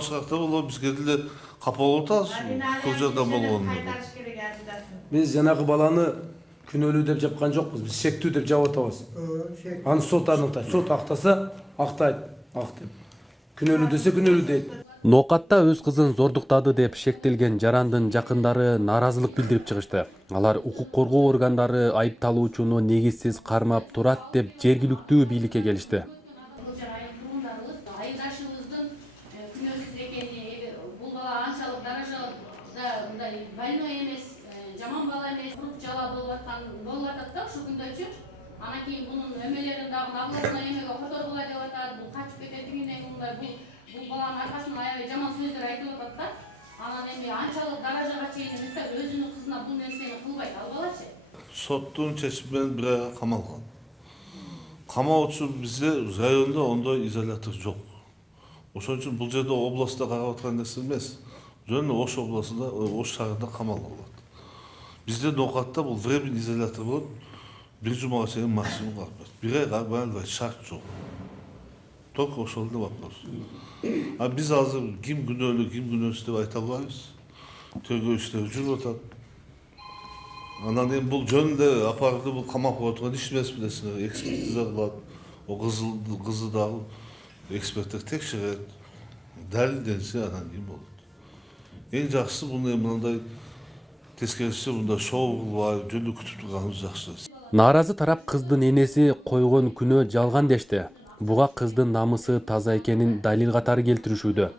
башкакта болот, бизге деле капа болуп атабыз. Көп жакта болгонун. Биз жанагы баланы күнөөлүү деп жапкан жокпуз. Биз шектүү деп жап атабыз. Аны сот аныктайт. Сот актаса актайт, ак деп. Күнөөлүү десе күнөөлүү дейт. Ноокатта өз кызын зордуктады деп шектелген жарандын жакындары нааразылык билдирип чыгышты. Алар укук коргоо органдары айыпталуучуну негизсиз кармап турат деп жергиликтүү бийликке келишти. Жаман бала эмес, жала болуп атат да ушу күндөрчү. Анан кийин бунун эмелерин дагы абласына эмеге которгула деп атат, бул качып кетет дегендей мындай бул баланын аркасынан аябай жаман сөздөр айтылып атат да. Анан эми анчалык даражага чейин эмес, өзүнүн кызына бул нерсени кылбайт, ал балачы. Соттун чечими менен бир айга камалган. Камоочу бизде райондо ондой изолятор жок. Ошон үчүн бул жерде областта карап аткан нерсе эмес. Жөн Ош областында, Ош шаарында камалган болот. Bizde Ноокатта бұл временный изолятор болот, bir жумага чейин максимум калат. Bir айга баалбай шарт жок. Только ошол эле вопрос. А биз азыр ким күнөөлүү, ким күнөөсүз деп айта албайбыз. Тергөө иштери жүрүп атат. Анан эми бул жөн эле апарды бул камап коюп турган иш эмес билесиңер. Экспертиза кылат. О кызы дагы эксперттер текшерет. Далилденсе анан ким болот. Эң жакшысы буну мындай тескерисинче мында шоу кылбай жөнүндө күтүп турганыбыз жакшы. Нааразы тарап кыздын энеси койгон күнөө жалган дешти. Буга кыздын намысы таза экенин далил катары келтиришүүдө.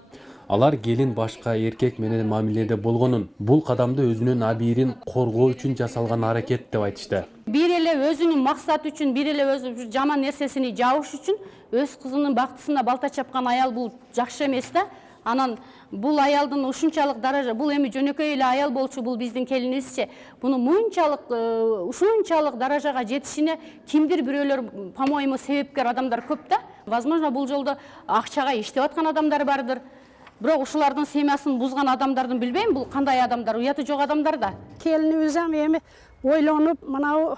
Алар келин башка эркек менен мамиледе болгонун, бул кадамды өзүнүн абийирин коргоо үчүн жасалган аракет деп айтышты. Бир эле өзүнүн максаты үчүн, бир эле өзү жаман нерсесини жабыш үчүн өз кызынын бактысына балта чапкан аял бул жакшы эмес да. Анан бул аялдын ушунчалык даража, бул эми жөнөкөй эле аял болчу, бул биздин келинибизче, буну мынчалык ушунчалык даражага жетишине кимдир бирөөлөр, по-моему, себепкер адамдар көп да. Возможно, бул жолдо акчага иштеп аткан адамдар бардыр. Бирок ушулардын семьясын бузган адамдардын билбейм, бул кандай адамдар, уяты жок адамдар да. Келинибиз эми ойлонуп, мына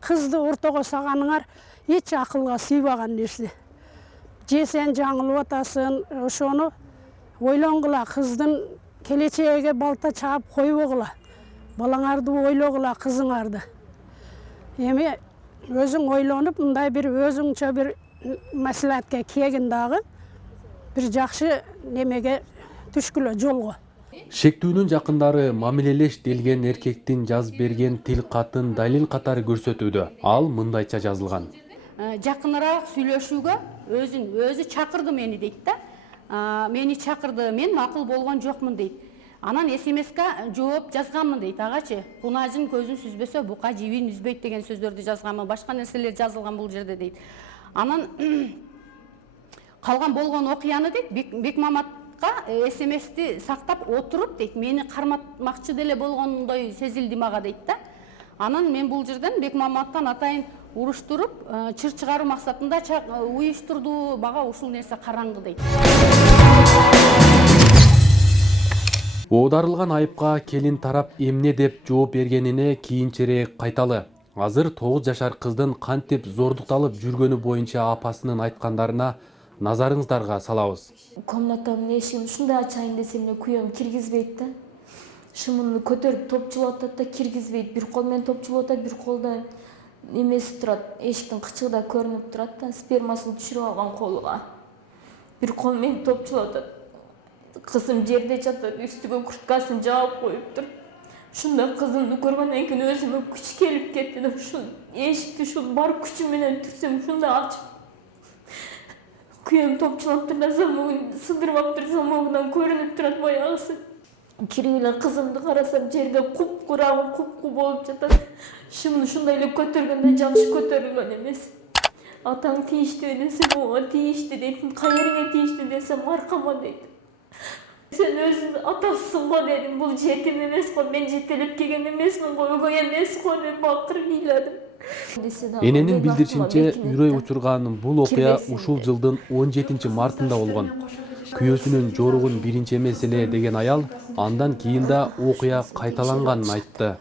кызды ортого саганыңар эч акылга сыйбаган нерсе. Же сен жаңылып атасың, ошону ойлонгула, кыздын келечеге балта чаап койбогула. Балаңарды ойлогула, кызыңарды. Эми өзүң ойлонуп, мындай бир өзүңчө бир маслихатка келгин дагы бир жакшы немеге түшкүлө жолго. Шектүүнүн жакындары мамилелеш делген эркектин жазып берген тил катын далил катары көрсөтүүдө. Ал мындайча жазылган. Жакыныраак сүйлөшүүгө өзү чакырды мени дейт да. Мени чакырды, мен макул болгон жокмун дейт. Анан СМС-ка жооп жазганмын дейт, агачы. Кунажын көзүн сүзбөсө бука жибин үзбөйт деген сөздөрдү жазганмын, башка нерселер жазылган бул жерде дейт. Анан калган болгон окуяны дейт, Бекмаматка СМС-ти сактап отуруп дейт, мени карматмакчы деле болгондой сезилди мага дейт да. Анан мен бул жерден Бекмаматтан атайын уруштуруп, чыр чыгаруу максатында уюштурду, мага ушул нерсе караңгы дейт. Оодарылган айыпка келин тарап эмне деп жооп бергенине кийинчерээк кайталы. Азыр 9 жашар кыздын кантип зордукталып жүргөнү боюнча апасынын айткандарына назарыңыздарга салабыз. Комнатамдын эшигин ушундай ачайын десем эле күйөөм киргизбейт да. Шымымды көтөрүп топчулап атат да киргизбейт. Бир кол менен топчулап атат, бир колдон эмеси турат, эшиктин кычыгы да көрүнүп турат да, спермасын түшүрүп алган колуга. Бир кол менен топчулап атат. Кызым жерде жатат, үстүгө курткасын жаап коюптур. Ушунда кызымды көргөндөн кийин өзүмө күч келип кетти да, ушул эшикти ушул бар күчүм менен түрсөм ушундай ачып. Күйөөм топчулап тур да, замогун сыдырып алыптыр, замогунан көрүнүп турат баягысы. Кирип эле кызымды карасам, жерде куп-курагы куп-ку болуп жатат. Шымды ушундай эле көтөргөндө жакшы көтөрүлгөн эмес. Атаң тийишти десем, ооба тийишти дейт. Кайерге тийишти десем, аркама дейт. Сен өзүң атасың го дедим. Бул жетим эмес го, мен жетелеп келген эмесмин го, өгөй эмес го деп бакырып ыйладым. Эненин билдиришинче, үрөй учурган бул окуя ушул жылдын 17 мартында болгон. Күйөөсүнүн жоругун биринчи эмес эле деген аял андан кийин да окуя кайталанганын айтты.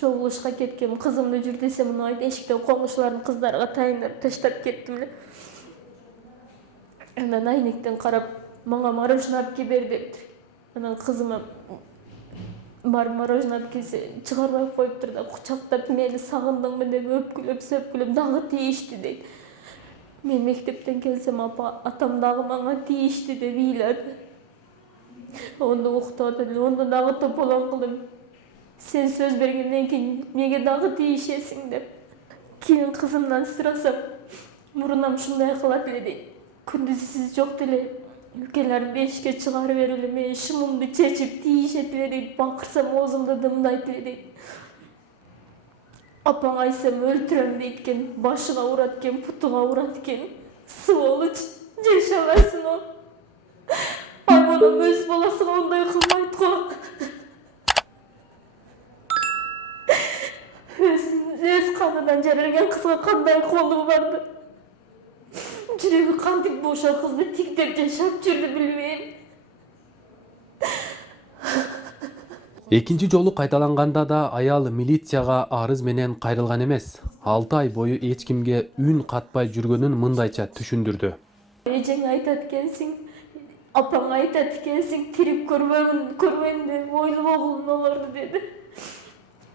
Чогулушка кеткем, кызымды жүр десем, муну айт, эшиктен коңгушулардын кыздарга тайындап таштап кеттим эле. Андан айнектен карап мага мороженое алып кел бер дептир. Анан кызыма барып мороженое алып келсе чыгарбай коюптур да кучактап мени сагындыңбы деп өпкүлөп дагы тийишти дейт. Мен мектептен келсем атам дагы мага тийишти деп ыйлады. Онда уктап атат эле, онда дагы тополоң кылып сен сөз бергенден кийин меге дагы тийишесиң деп. Кийин кызымдан сурасам, мурунам шундай кылат эле дейт. Күндүз сиз жок деле өлкөлөрдү эшикке чыгарып берип эле мен шымымды чечип тийишет эле дейт. Бакырсам оозумда дымдайт эле дейт. Апаң айтсам өлтүрөм дейт экен, башыга урат экен, путуга урат экен. Сволочь, жашабайсың ол. Айбанам өз баласына ондай кылмайт го. Өз канынан жаралган кызга кандай колу барды. Жүрөгү кантип ошол кызды тиктеп жашап жүрдү билбейм. Экинчи жолу кайталанганда да аял милицияга арыз менен кайрылган эмес. 6 ай бою эч кимге үн катпай жүргөнүн мындайча түшүндүрдү. Эжең айтат экенсиң, апаң айтат экенсиң, тирип көрбөйм деп ойлобогулун олорду деди.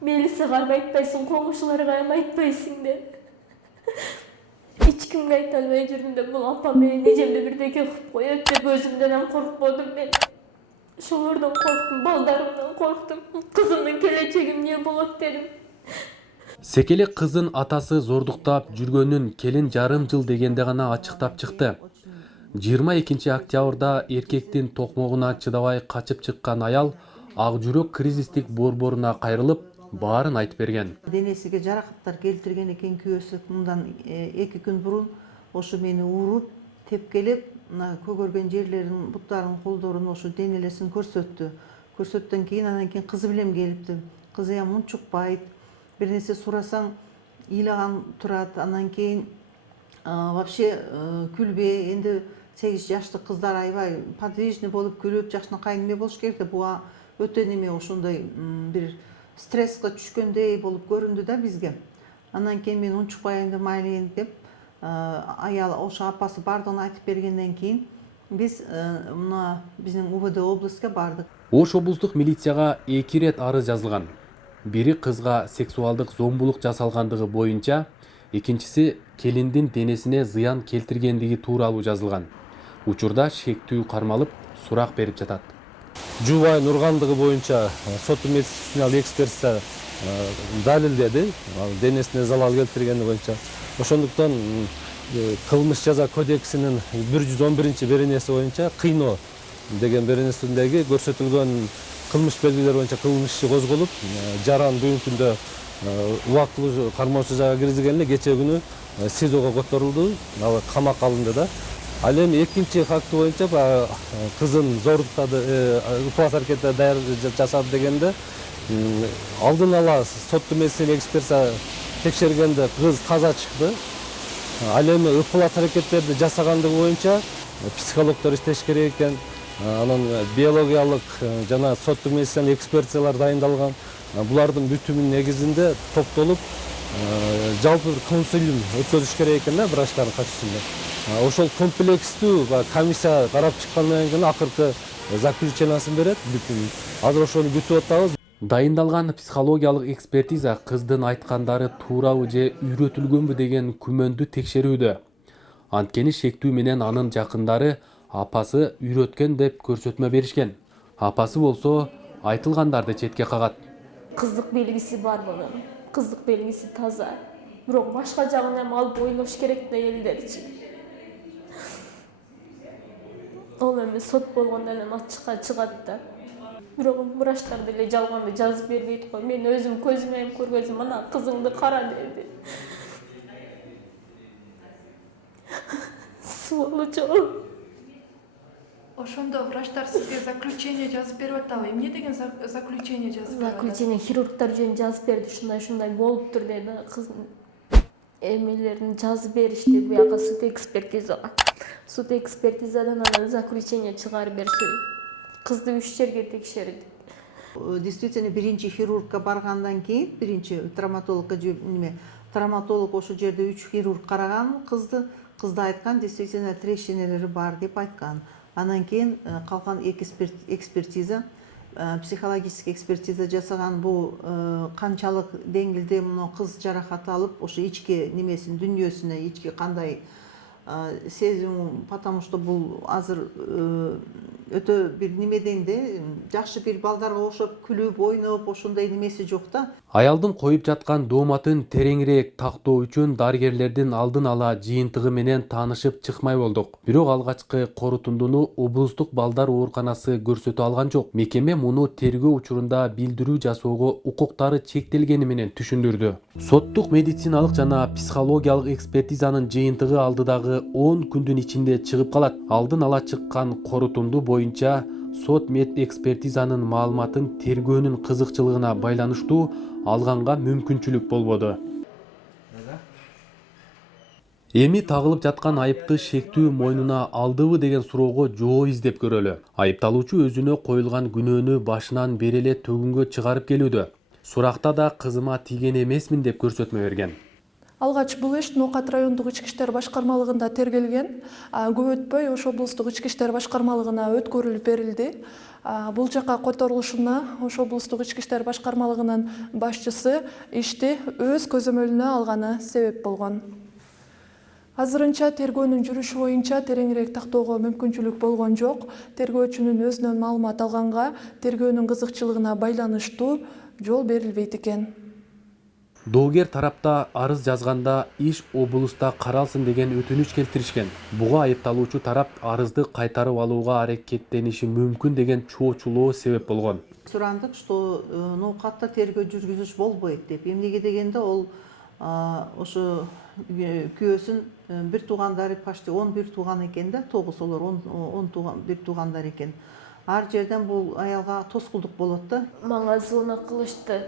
Мелисе кайм айтпайсың, комушуларга кайм айтпайсың деп. Эч кимге айта албай жүрдүм деп, бул апам менен эжемди бирдеке кылып коет деп өзүмдөн коркподум мен. Ошолордон корктум, балдарымдан корктум. Кызымдын келечеги эмне болот дедим. Секелек кызын атасы зордуктап жүргөнүн келин жарым жыл дегенде гана ачыктап чыкты. 22 октябрда эркектин токмогуна чыдабай качып чыккан аял ак жүрөк кризистик борборуна кайрылып, баарын айтып берген. Денесиге жаракаттар келтирген экен күйөөсү. Мындан 2 күн бурун ошо мени уруп, тепкелеп, көгөргөн жерлерин, буттарын, колдорун, ошо денелесин көрсөттү. Көрсөттөн кийин анан кийин кызы билем келипти. Кызы унчукпайт. Бир нерсе сурасаң ыйлаган турат. Анан кийин вообще күлбөй, энди 8 жаштык кыздар аябай подвижный болуп күлүп, жакшынакай неме болуш керек да, буга өтө неме ошондой бир стресске түшкөндөй болуп көрүндү да бизге. Анан кийин мен унчукпайм деп майлейин деп аял ошо апасы бардыгын айтып бергенден кийин биз мына биздин УВД областка бардык. Ош облустук милицияга 2 рет арыз жазылган. Бири кызга сексуалдык зомбулук жасалгандыгы боюнча, экинчиси келиндин денесине зыян келтиргендиги тууралуу жазылган. Учурда шектүү кармалып, сурак берип жатат. Жубай Нургандыгы боюнча сот медициналық экспертиза далилдеди, денесине залал келтиргени боюнча. Ошондуктан кылмыш жаза кодексинин 111 беренеси боюнча кыйноо деген беренесиндеги көрсөтүлгөн кылмыш белгилери боюнча кылмыш иши козголуп, жаран бүгүнкү күндө убактылуу кармоочу жайга киргизилген эле, кечээ күнү СИЗОго которулду, камакка алынды да. Ал эми экинчи факты боюнча кызын зордуктады, ыплас аракетте даяр жасады дегенде алдын ала соттуу медицина экспертиза текшергенде кыз таза чыкты. Ал эми ыплас аракеттерди жасагандыгы боюнча психологдор иштеш керек экен. Анан биологиялык жана соттуу медицина экспертизалар дайындалган. Булардын бүтүмүнүн негизинде топтолуп жалпы консилиум өткөзүш керек экен да врачтардын катышуусунда. Ошол комплекстүү комиссия карап чыккандан кийин акыркы заключениясын берет бүтүнүн. Азыр ошону күтүп атабыз. Дайындалган психологиялык экспертиза кыздын айткандары туурабы же үйрөтүлгөнбү деген күмөндү текшерүүдө. Анткени шектүү менен анын жакындары апасы үйрөткөн деп көрсөтмө беришкен. Апасы болсо айтылгандарды четке кагат. Кыздык белгиси бар мунун. Кыздык белгиси таза. Бирок башка жагын эми алып ойлош керек да элдерчи. Ол эми сот болгондо эле ачыкка чыгат да. Бирок врачтар деле жалганды жазып бербейт го. Мен өзүм көзүм менен көргөзүм, мына кызыңды кара деди. Сволочь. Ошондо врачтар сизге заключение жазып берип атабы? Эмне деген заключение жазып берип атат? Заключение хирургтар жөн жазып берди, ушундай болуптур деди. Кыздын эмелерин жазып беришти буяка суд экспертизага. Суд экспертизадан анан заключение чыгарып беришти. Кызды 3 жерге текшерди. Действительно биринчи хирургка баргандан кийин, биринчи травматологко травматолог ошо жерде 3 хирург караган кызды. Кызда айткан, действительно трещинелери бар деп айткан. Анан кийин калган экспертиза, психологический экспертиза жасаган бул канчалык деңгээлде мына кыз жаракат алып, ошо ички немесин дүнүйөсүнө ички кандай сезим, потому что бул азыр өтө бир немеден де жакшы бир балдарга окшоп күлүп, ойноп, ошондой немеси жок да. Аялдын коюп жаткан дооматын тереңирээк тактоо үчүн дарыгерлердин алдын ала жыйынтыгы менен таанышып чыкмай болдук. Бирок алгачкы корутундуну облустук балдар ооруканасы көрсөтө алган жок. Мекеме муну тергөө учурунда билдирүү жасоого укуктары чектелгени менен түшүндүрдү. Соттук медициналык жана психологиялык экспертизанын жыйынтыгы алдыдагы 10 күндүн ичинде чыгып калат. Алдын ала чыккан корутунду боюнча сот мед экспертизанын маалыматын тергөөнүн кызыкчылыгына байланыштуу алганга мүмкүнчүлүк болбоду. Эми тагылып жаткан айыпты шектүү мойнуна алдыбы деген суроого жооп издеп көрөлү. Айыпталуучу өзүнө коюлган күнөөнү башынан бери эле төгүнгө чыгарып келүүдө. Суракта да кызыма тийген эмесмин деп көрсөтмө берген. Алгач бул иш Ноокат райондук ички иштер башкармалыгында тергелген. Көп өтпөй ошо облустук ички иштер башкармалыгына өткөрүлүп берилди. Бул жака которулушуна ошо облустук ички иштер башкармалыгынын башчысы ишти өз көзөмөлүнө алганы себеп болгон. Азырынча тергөөнүн жүрүшү боюнча тереңирээк тактоого мүмкүнчүлүк болгон жок. Тергөөчүнүн өзүнөн маалымат алганга тергөөнүн кызыкчылыгына байланыштуу жол берилбейт экен. Доогер тарапта арыз жазганда иш облуста каралсын деген өтүнүч келтиришкен. Буга айыпталуучу тарап арызды кайтарып алууга аракеттениши мүмкүн деген чоочулоо себеп болгон. Сурандык, что Ноокатта тергөө жүргүзүш болбойт деп. Эмнеге дегенде ол ошо күйөөсүн бир туугандары почти 11 тууган экен да, 9 олар 10 тууган, бир туугандар экен. Ар жерден бул аялга тоскулдук болот да. Мага звонок кылышты.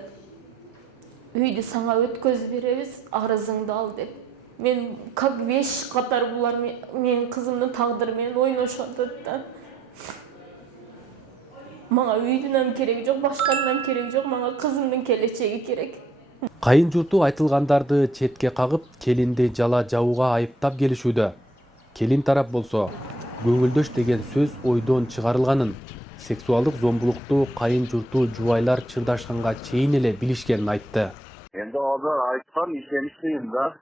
Үйдү саңа өткөзүп беребиз, арызыңды ал деп. Мен как вещь катары булар менин кызымдын тагдыры менен ойношуп атат да. Мага үйдүн кереги жок, башкандан кереги жок, мага кызымдын келечеги керек. Кайын журту айтылгандарды четке кагып, келинди жала жабууга айыптап келишүүдө. Келин тарап болсо, көңүлдөш деген сөз ойдон чыгарылганын, сексуалдык зомбулукту кайын журту жубайлар чырдашканга чейин эле билишкенин айтты. Endi ober aytkan işlemişsiniz da.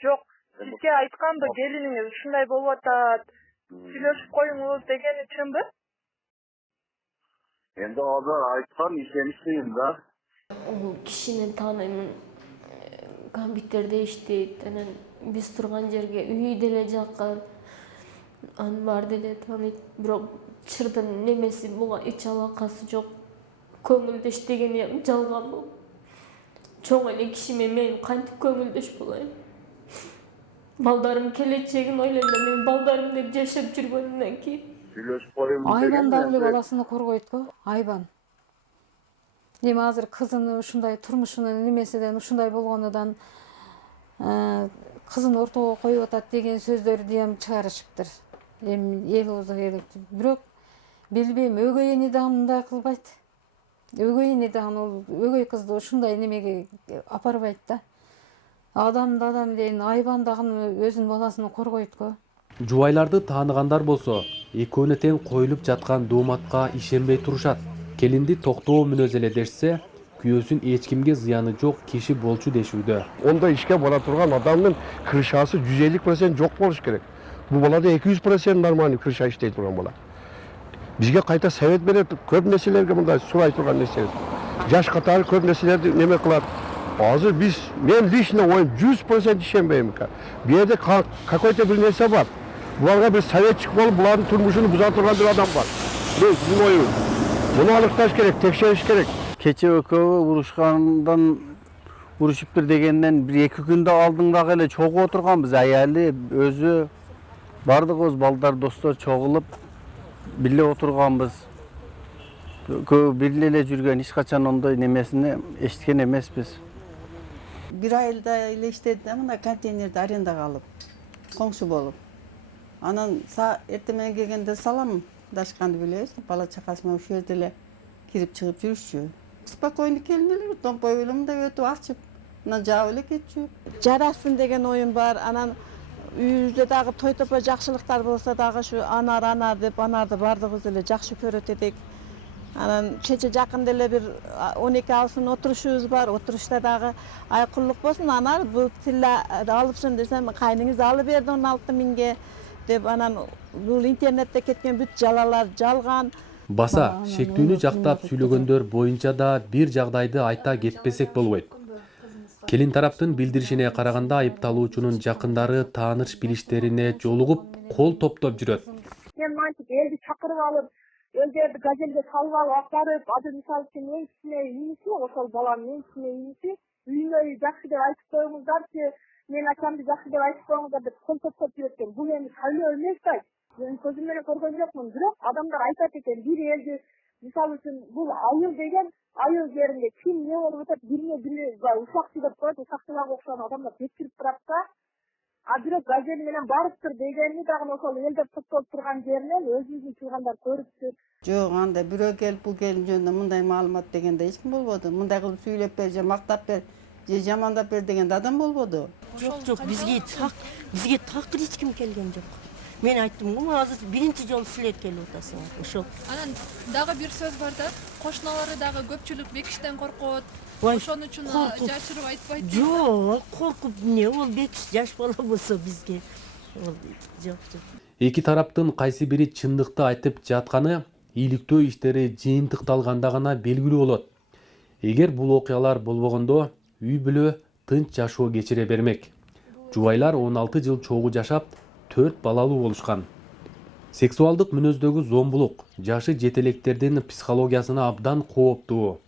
Yok, sizge aytkandı geliniңiz ушундай болуп атат. Сүйлөшүп коюңуз деген үчүнбү? Endi ober aytkan işlemişsiniz da. Ол кишини тааныймын. Компьютерде иштейт, анан биз турган жерге үй деле жаккан. Анын баары деле тааныйт, бирок чырдын немеси буга эч алакасы жок. Көңүлдөш дегени жалган бул. Чоң эле киши мен кантип көңүлдөш болайын? Балдарым келечегин ойлойм, мен балдарым деп жашап жүргөнүмдөн кийин. Сүйлөшүп коюңуз деген. Айбан дагы баласына коргойт го, Айбан. Эми азыр кызын ушундай турмушунун немеседен ушундай болгонудан кызын ортого коюп атат деген сөздөрдү эми чыгарышыптыр. Эми эл озук электир. Бирок билбейм, өгөй эне дагы мындай кылбайт. Өгөй эне дагы ол өгөй кызды ушундай немеге апарбайт да. Адамды адам дейин, Айбан дагы өзүнүн баласын коргойт го. Жубайларды тааныгандар болсо, экөөнө тең коюлуп жаткан дооматка ишенбей турушат. Келинди токтоо мүнөз эле дешсе, күйөөсүн эч кимге зыяны жок киши болчу дешүүдө. Онда ишке бара турган адамдын крышасы 150% жок болуш керек. Бул балада 200% нормальный крыша иштей турган бала. Бизге кайта совет берет, көп нерселерге мындай сурай турган нерсе. Жаш катары көп нерселерди неме кылат. Азыр мен лично оюм 100% ишенбейм. Бу жерде какой-то бир нерсе бар. Буларга бир советчик болуп, булардын турмушун буза турган бир адам бар. Менин оюм. Муну аныкташ керек, текшериш керек. Кече экөө урушуптур дегенден бир 2 күндө алдыңдагы эле чогуп отурганбыз. Аяли өзү бардыгыбыз балдар, достор чогулуп билле отурганбыз. Көп билле эле жүргөн, эч качан ондой немесини эчиткен эмеспиз. Бир айда эле иштедим да, мына контейнерди арендага алып, коңшу болуп. Анан эртең менен келгенде салам дашканды билебиз, бала чакасы менен ушул жерде эле кирип чыгып жүрүшчү. Спокойно келин эле, томпой эле мындай өтүп ачып, мына жаап эле кетчү. Жарасын деген оюм бар, анан үйүбүздө дагы той топой жакшылыктар болсо дагы ушу анар деп анарды баардыгыбыз эле жакшы көрөт эдик. Анан кече жакында эле бир 12 алсын отурушубуз бар. Отурушта дагы айкуллук болсун, анар бул тилла алыпсың десем, кайныңыз алып берди 16 миңге деп анан бул интернетте кеткен бүт жалалар жалган. Баса, шектүүнү жактап сүйлөгөндөр боюнча да бир жагдайды айта кетпесек болбойт. Келин тараптын билдиришине караганда айыпталуучунун жакындары тааныш билиштерине жолугуп, кол топтоп жүрөт. Мен мантип элди чакырып алып, элдерди газелге салып алып акарып, азыр мисалы үчүн менчисине ийиси, ошол баланын менчисине ийиси, үйүнө жакшы деп айтып коюңуздарчы, мен акамды жакшы деп айтып коюңуздар деп кол топтоп жүрөт экен. Бул эми шайлоо эмес да. Мен көзүм менен көргөн жокмун, бирок адамдар айтат экен, бир элди мисалы үчүн бул айыл деген айыл жеринде ким не болуп атат, бирине бири ушакчы деп коет, ушакчыларга окшогон адамдар жеткирип турат да. А бирок газель менен барыптыр дегенди дагы ошол элдер топтолуп турган жеринен өзүбүздүн туугандар көрүптүр. Жок, анда бирөө келип бул келин жөнүндө мындай маалымат дегенде эч ким болбоду. Мындай кылып сүйлөп бер же мактап бер же жамандап бер дегенде адам болбоду. Жок, бизге такыр эч ким келген жок. Мен айттым го, азыр биринчи жолу силер келип атасыңар. Ошол. Анан дагы бир сөз бар да, кошуналары дагы көпчүлүк бекиштен коркот. Ошон үчүн жашырып айтпайт. Жок, коркуп эмне, ол бекиш жаш бала болсо бизге. Жок. Эки тараптын кайсы бири чындыкты айтып жатканы ийгиликтөө иштери жыйынтыкталганда гана белгилүү болот. Эгер бул окуялар болбогондо үй бүлө тынч жашоо кечире бермек. Жубайлар 16 жыл чогуу жашап, 4 балалуу болушкан. Сексуалдык мүнөздөгү зомбулук жашы жетелектердин психологиясына абдан кооптуу.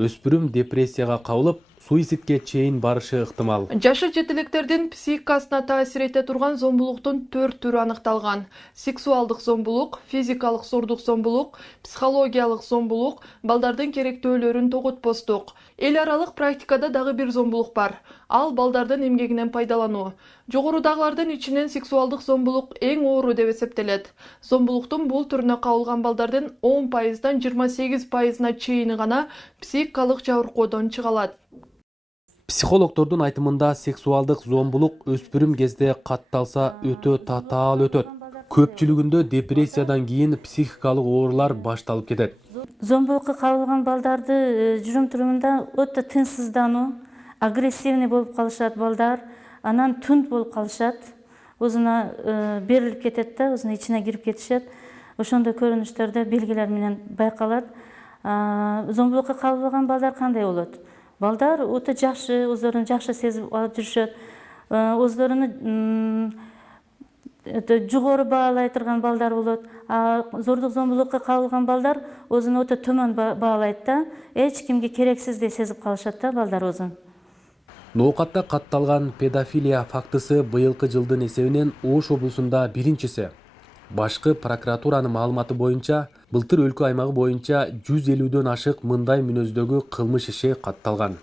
Өспүрүм депрессияга кабылып, суицидке чейин барышы ыктымал. Жашы жетелектердин психикасына таасир эте турган зомбулуктун 4 түрү аныкталган. Сексуалдык зомбулук, физикалык зордук зомбулук, психологиялык зомбулук, балдардын керектөөлөрүн тоготпостук. Эл аралык практикада дагы бир зомбулук бар. Ал балдардын эмгегинен пайдалануу. Жогорудагылардын ичинен сексуалдык зомбулук эң оору деп эсептелет. Зомбулуктун бул түрүнө кабылган балдардын 10%дан 28%на чейини гана психикалык жабыркоодон чыга алат. Психологдордун айтымында сексуалдык зомбулук өспүрүм кезде катталса өтө татаал өтөт. Көпчүлүгүндө депрессиядан кийин психикалык оорулар башталып кетет. Зомбулукка кабылган балдарды жүрүм-турумунда өтө тынчсыздануу, агрессивный болуп калышат балдар, анан түнт болуп калышат, өзүнө берилип кетет да, өзүнүн ичине кирип кетишет. Ошондой көрүнүштөрдө белгилер менен байкалат. Зомбулукка кабылган балдар кандай болот? Балдар өтө жакшы, өздөрүн жакшы сезип алып жүрүшөт. Өздөрүнү жогору баалай турган балдар болот. Зордук зомбулукка кабылган балдар өзүн өтө төмөн баалайт да, эч кимге керексиздей сезип калышат да балдар өзүн. Ноокатта катталган педофилия фактысы быйылкы жылдын эсебинен Ош облусунда биринчиси. Башкы прокуратуранын маалыматы боюнча, былтыр өлкө аймагы боюнча 150дөн ашык мындай мүнөздөгү кылмыш иши катталган.